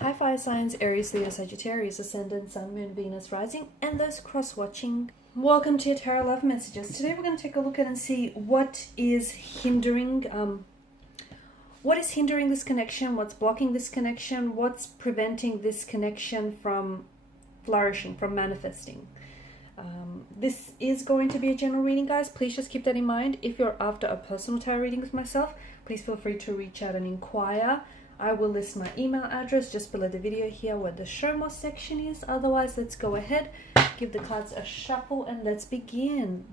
Hi fire signs, Aries, Leo, Sagittarius, Ascendant, Sun, Moon, Venus, Rising, and those cross-watching. Welcome to your Tarot Love Messages. Today we're going to take a look at and see what is hindering this connection, what's blocking this connection, what's preventing this connection from flourishing, from manifesting. This is going to be a general reading, guys. Please just keep that in mind. If you're after a personal tarot reading with myself, please feel free to reach out and inquire. I will list my email address just below the video here where the show more section is. Otherwise, let's go ahead, give the cards a shuffle, and let's begin.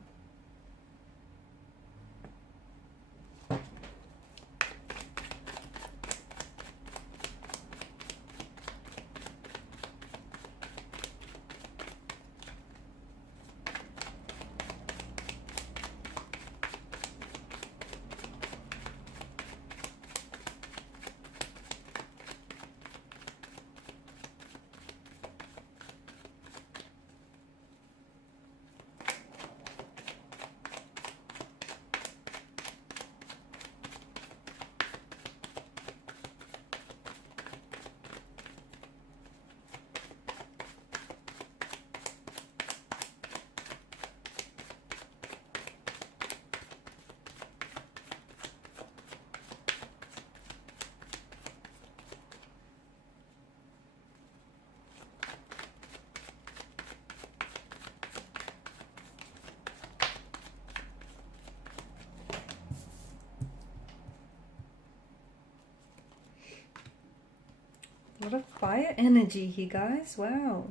A lot of fire energy here, guys. Wow.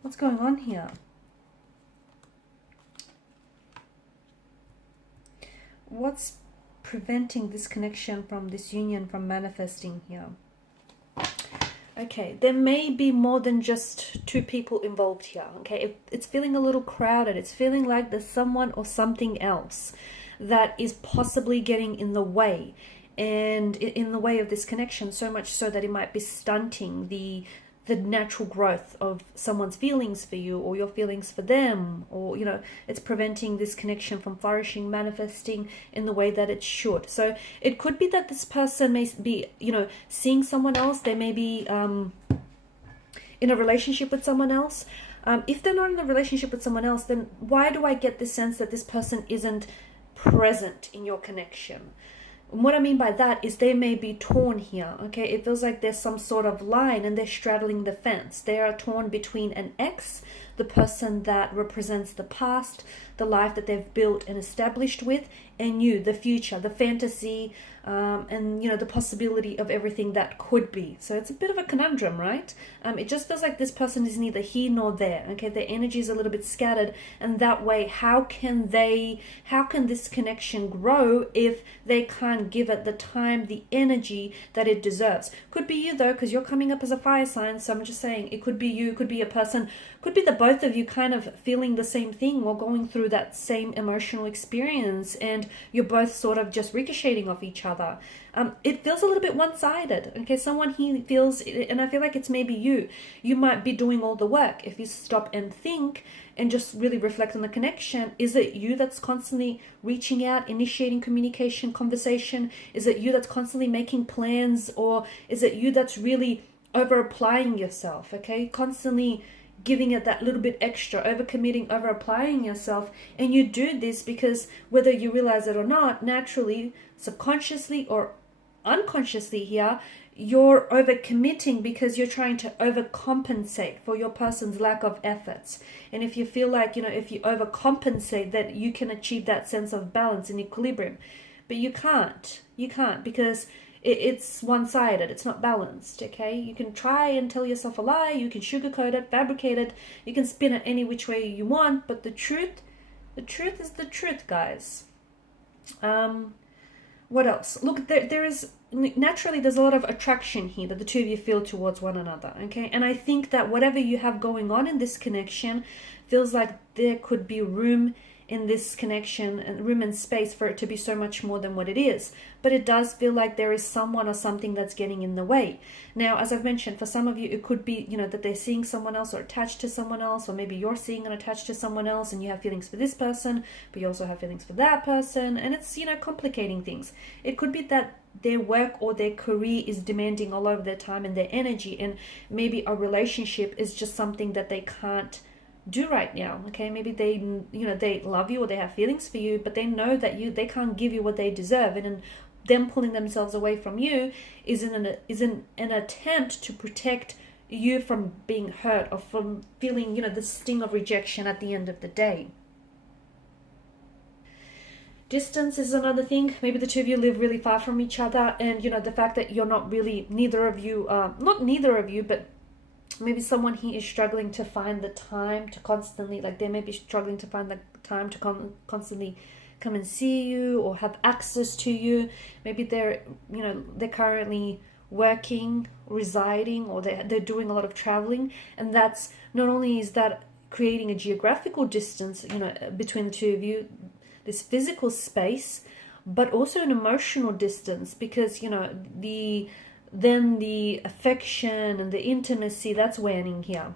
What's going on here? What's preventing this connection from this union from manifesting here? Okay, there may be more than just two people involved here. Okay, it's feeling a little crowded. It's feeling like there's someone or something else that is possibly getting in the way. And in the way of this connection, so much so that it might be stunting the natural growth of someone's feelings for you or your feelings for them, or it's preventing this connection from flourishing, manifesting in the way that it should. So it could be that this person may be seeing someone else. They may be in a relationship with someone else. If they're not in a relationship with someone else, then why do I get the sense that this person isn't present in your connection? And what I mean by that is they may be torn here, okay? It feels like there's some sort of line and they're straddling the fence. They are torn between an ex, the person that represents the past, the life that they've built and established with, and you, the future, the fantasy, and the possibility of everything that could be. So it's a bit of a conundrum, right? It just feels like this person is neither here nor there. Okay, their energy is a little bit scattered, and that way, how can this connection grow if they can't give it the time, the energy that it deserves? Could be you though, because you're coming up as a fire sign. So I'm just saying, it could be you, could be a person, could be the both of you kind of feeling the same thing or going through that same emotional experience, and you're both sort of just ricocheting off each other. It feels a little bit one-sided. Okay, someone here feels, and I feel like it's maybe you might be doing all the work. If you stop and think and just really reflect on the connection, is it you that's constantly reaching out, initiating communication, conversation? Is it you that's constantly making plans, or is it you that's really over applying yourself? Okay, constantly giving it that little bit extra, overcommitting, over applying yourself. And you do this because whether you realize it or not, naturally, subconsciously or unconsciously here, you're overcommitting because you're trying to overcompensate for your person's lack of efforts. And if you feel like, if you overcompensate, that you can achieve that sense of balance and equilibrium. But you can't because it's one-sided. It's not balanced. Okay, you can try and tell yourself a lie, you can sugarcoat it, fabricate it, you can spin it any which way you want, but the truth is the truth, guys. What else? Look, there's a lot of attraction here that the two of you feel towards one another. Okay, and I think that whatever you have going on in this connection feels like there could be room in this connection and room and space for it to be so much more than what it is. But it does feel like there is someone or something that's getting in the way. Now, as I've mentioned, for some of you, it could be, that they're seeing someone else or attached to someone else, or maybe you're seeing and attached to someone else and you have feelings for this person, but you also have feelings for that person. And it's, complicating things. It could be that their work or their career is demanding a lot of their time and their energy, and maybe a relationship is just something that they can't do right now. Okay, maybe they they love you or they have feelings for you, but they know that they can't give you what they deserve, and them pulling themselves away from you is an attempt to protect you from being hurt or from feeling the sting of rejection at the end of the day. Distance is another thing. Maybe the two of you live really far from each other, and the fact that you're not really, neither of you, but maybe someone here is struggling to find the time to constantly, like they may be struggling to find the time to constantly come and see you or have access to you. Maybe they're currently working, residing, or they're doing a lot of traveling, and that's not only is that creating a geographical distance between the two of you, this physical space, but also an emotional distance, because the affection and the intimacy, that's waning here.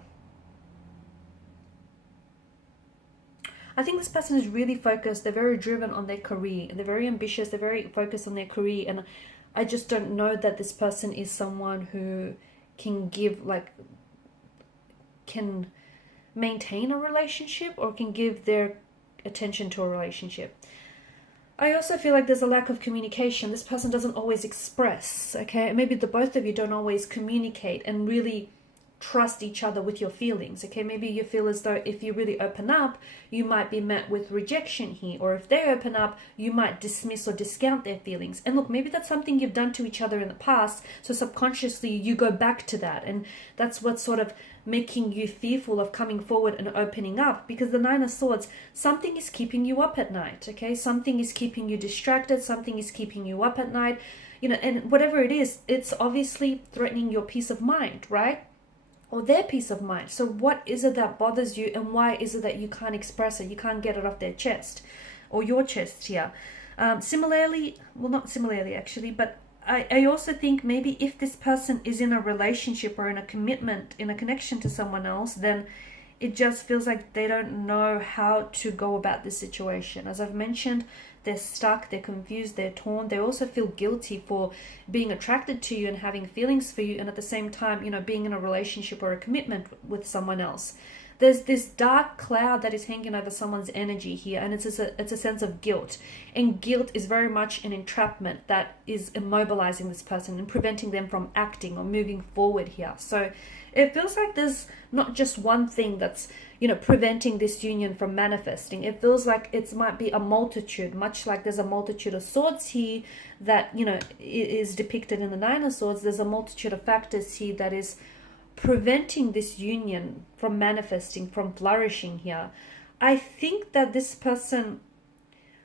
I think this person is really focused. They're very driven on their career. They're very ambitious. They're very focused on their career. And I just don't know that this person is someone who can can maintain a relationship or can give their attention to a relationship. I also feel like there's a lack of communication. This person doesn't always express, okay? Maybe the both of you don't always communicate and really trust each other with your feelings, okay? Maybe you feel as though if you really open up, you might be met with rejection here, or if they open up, you might dismiss or discount their feelings. And look, maybe that's something you've done to each other in the past, so subconsciously you go back to that, and that's what's sort of making you fearful of coming forward and opening up, because the Nine of Swords, something is keeping you up at night, okay? Something is keeping you distracted, something is keeping you up at night, and whatever it is, it's obviously threatening your peace of mind, right? Or their peace of mind. So what is it that bothers you, and why is it that you can't express it? You can't get it off their chest or your chest here. Similarly, well, not similarly actually, but I also think maybe if this person is in a relationship or in a commitment, in a connection to someone else, then it just feels like they don't know how to go about this situation. As I've mentioned, they're stuck, they're confused, they're torn. They also feel guilty for being attracted to you and having feelings for you, and at the same time, being in a relationship or a commitment with someone else. There's this dark cloud that is hanging over someone's energy here, and it's a sense of guilt. And guilt is very much an entrapment that is immobilizing this person and preventing them from acting or moving forward here. So it feels like there's not just one thing that's, preventing this union from manifesting. It feels like it might be a multitude, much like there's a multitude of swords here that, is depicted in the Nine of Swords. There's a multitude of factors here that is preventing this union from manifesting, from flourishing here. I think that this person,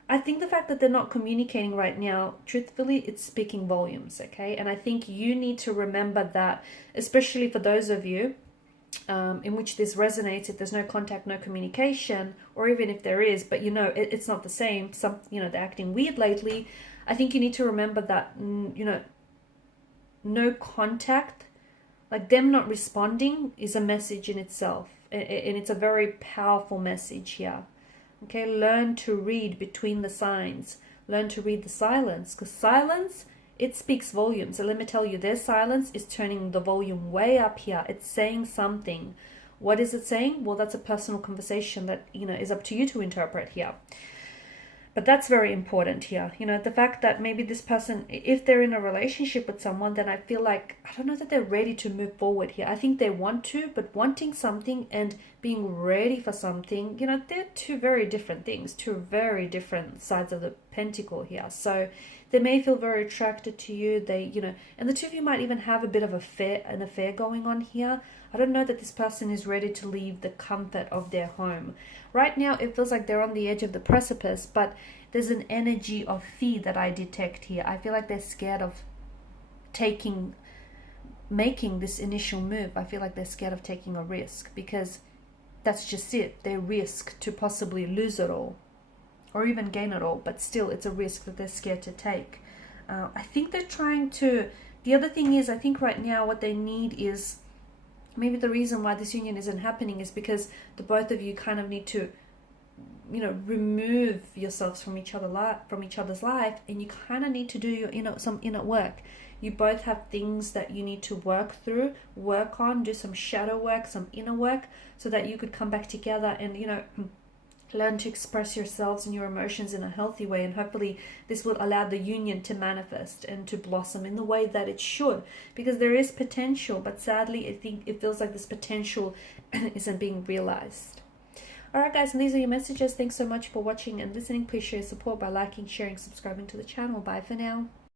I think the fact that they're not communicating right now, truthfully, it's speaking volumes, okay? And I think you need to remember that, especially for those of you in which this resonates, if there's no contact, no communication, or even if there is, but it's not the same, they're acting weird lately. I think you need to remember that, no contact, like them not responding, is a message in itself, and it's a very powerful message here. Okay, learn to read between the signs. Learn to read the silence, because silence, it speaks volumes. So let me tell you, their silence is turning the volume way up here. It's saying something. What is it saying? Well, that's a personal conversation that, is up to you to interpret here. But that's very important here. The fact that maybe this person, if they're in a relationship with someone, then I feel like, I don't know that they're ready to move forward here. I think they want to, but wanting something and being ready for something, they're two very different things, two very different sides of the pentacle here. So they may feel very attracted to you. And the two of you might even have a bit of an affair going on here. I don't know that this person is ready to leave the comfort of their home. Right now, it feels like they're on the edge of the precipice, but there's an energy of fear that I detect here. I feel like they're scared of making this initial move. I feel like they're scared of taking a risk, because that's just it. They risk to possibly lose it all or even gain it all, but still it's a risk that they're scared to take. I think they're trying to, the other thing is, I think right now what they need is, maybe the reason why this union isn't happening is because the both of you kind of need to remove yourselves from each other's life, and you kind of need to do your some inner work. You both have things that you need to work through, work on, do some shadow work, some inner work, so that you could come back together and learn to express yourselves and your emotions in a healthy way. And hopefully this will allow the union to manifest and to blossom in the way that it should, because there is potential, but sadly I think it feels like this potential isn't being realized. Alright guys, and these are your messages. Thanks so much for watching and listening. Please show your support by liking, sharing, subscribing to the channel. Bye for now.